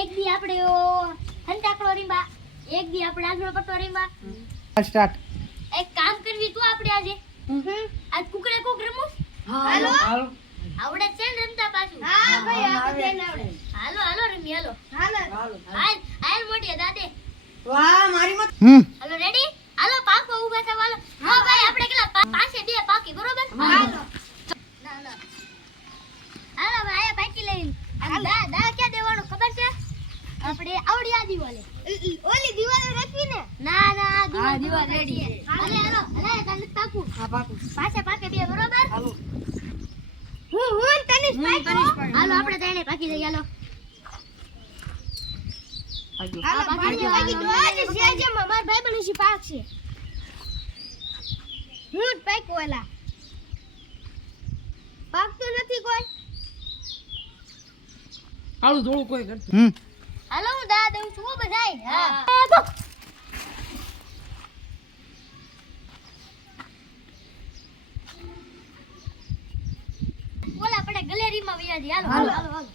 એક દી આપણે હંતાકડો રીંબા, એક દી આપણે આગળ પટ્ટો રીંબા. સ્ટાર્ટ. એક કામ કરવી તું આપણે આજે આજ કુકડે કુક રમું. હાલો આવડે છે ને રમતા પાછું? હા ભાઈ આપણે આવડે. હાલો હાલો રમી હાલો. હાલો હાલ હાલ મોટી દાદે. વાહ મારી મત. હાલો રેડી? હાલો પાકો ઊભા થાવ હાલો. હા ભાઈ આપણે કેટલા પાસે બે પાકી બરોબર? હાલો ના ના હાલો ભાઈ આ પાકી લઈને દા દા ક્યાં દેવાનું ખબર છે? આપણે આવડી આ દિવાલે ઓલી દિવાલે રાખવી ને. ના ના હા, દિવાલ રેડી છે. હાલે હાલો હાલે તને પાકું હા પાકું. પાસે પાકે બે બરોબર? હાલો હું તનિષ પાકો. હાલો આપણે તને પાકી દઈએ હાલો. હાલો પાકી પાકી દો. દો. જે જે માર ભાઈ બનીશી પાક છે. હું જ પાકો એલા. પાકતું નથી કોઈ. આળું થોડું કોઈ કરતું. હાલો હું દા દઉં છું હો બધાય. હા બોલા આપણે ગેલેરીમાં વયા જઈએ હાલો હાલો હાલો હાલો.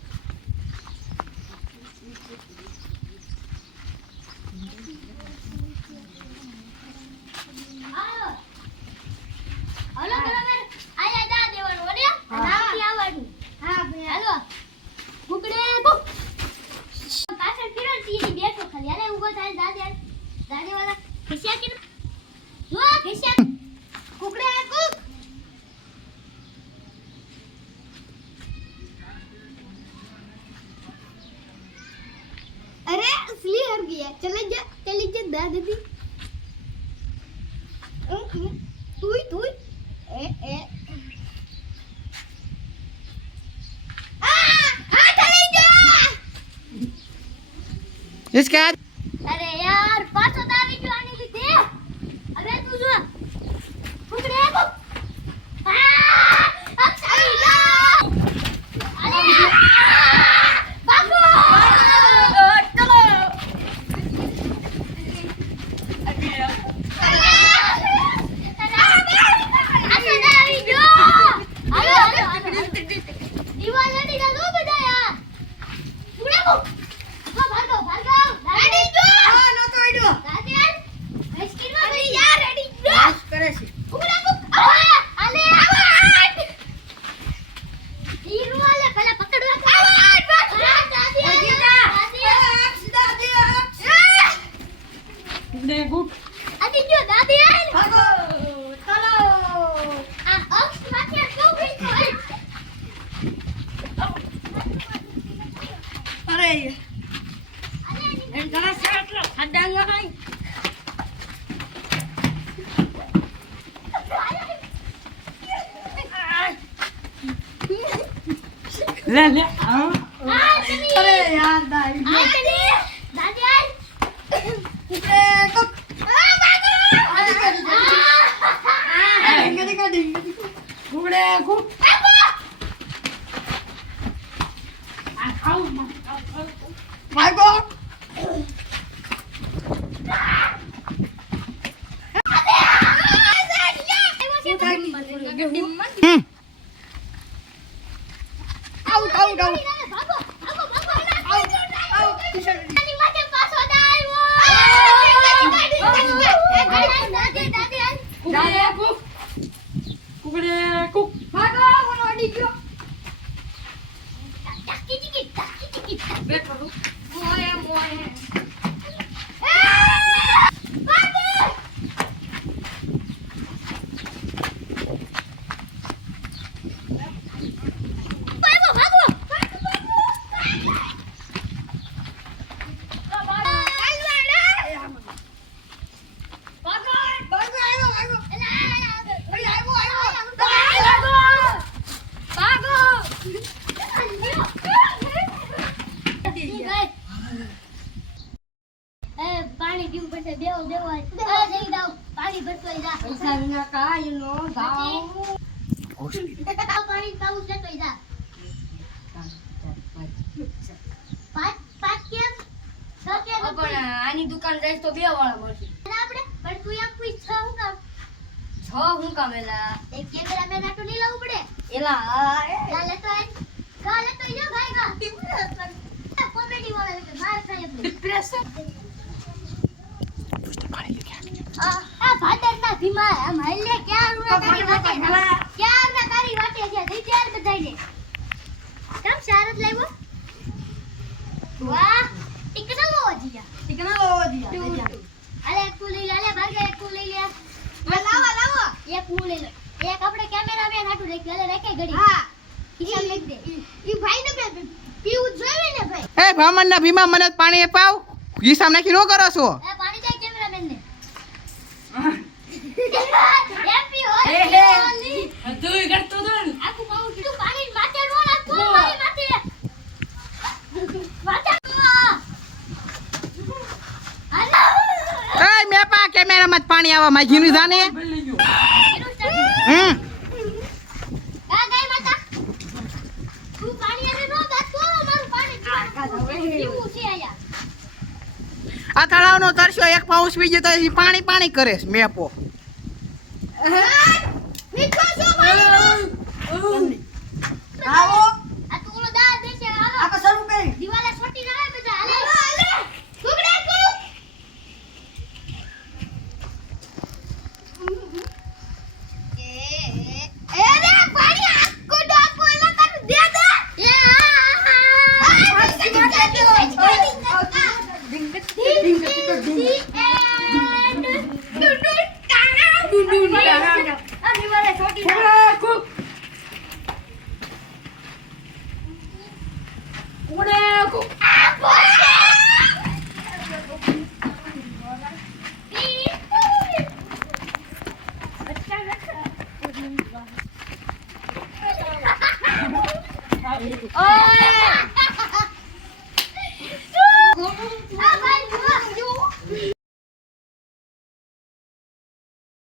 હાલો હાલો બરાબર આયા દા દેવાનું ઓલે નાથી આવવાનું. હા ભાઈ હાલો કુકડે કુક પાછળ કિરણ સીધી બેઠો ખાલી હાલે ઊભો થાય દાદે દાદે વાળા ખિસ્યા કે જો ખિસ્યા કુકડે કુક अरे असली हर गया चले जा दादी तू ए चले जा इसके बाद અરે યાર પાછો દાવી ગયો આની લીધે. અરે તું જો કુકડે કુક અક્ષરી લો અરે બાબુ ચલો करे છે ને ગુક ભાગો ચલો અરે એમ ઘણા સારા ખાડાંગા ભાઈ લે લે અરે યાર દાઈ કુક ગુગડે ગુક ભાગો આઉટ આઉટ આઉટ દાદે ગુક ગુગડે ગુક ભાગો મને અડી ગયો બેઠો તું મોય મોય પાણી પીવું પડશે દેવો દેવો આ જઈ દાવ પાણી ભરતો જા પૈસા વિના કાઈ નો દાવ પાણી પાવું છે તો જા પાંચ કેમ છ કેમ પણ આની દુકાન જાય તો બે વાળા મળશે આપણે પણ તું એમ પૂછ છ હું કામ છ હું કામ એલા એક કેમેરામેન આટલું નહીં લાવવું પડે એલા ચાલે તો આજ ચાલે તો જો ભાઈ ગા કોમેન્ટ સોસાયટી વાળા એટલે માર ખાય એટલે. ડિપ્રેશન આ ભાદરના ધીમા આમ હાલે ક્યાં રૂના તારી વાટે ક્યાં ના તારી વાટે છે દઈ દે બધાઈને કેમ શારદ લાવ્યો વાહ ટેકનોલોજી આલે એક તું લઈ લે આલે ભાર્ગવ એક તું લઈ લે લાવો એક હું લઈ લે એક આપણે કેમેરામેન હાટુ રાખી આલે રાખે ઘડી હા ખિસ્સામાં લઈ દે ઈ ભાઈ ને પીવું જોઈએ ને ભાઈ એ ભામણના ભીમા મને પાણી પાવ ગીસામ નાખી નો કરો છો એ પાણી દે કેમેરામેન ને હે તું કરતો તો ને. આખું પાઉં કીધું પાણી માથે નો નાખતો મારી માથે માથે એ મેપા કેમેરામાં જ પાણી આવવા માંગ્યું જાને ભૂલી ગયો હમ આ ગાય માતા તું પાણી આને નો ગાતો મારું પાણી પીવું છે આયા આ તળાવનો તરસ્યો એક પાઉસ પી ગયો તો ઈ પાણી પાણી કરે છે મેપો મીઠો છો પાણી આવો આ તું ઓલો દા દેશે હાલો આપ શરૂ કરી દિવાલે છોટી ના આવે બધા હાલે કુકડે કુક એ રે પાણી આખો ડાકો એલા કર દે દે એ કુકડે કુક કુકડે કુક ઓય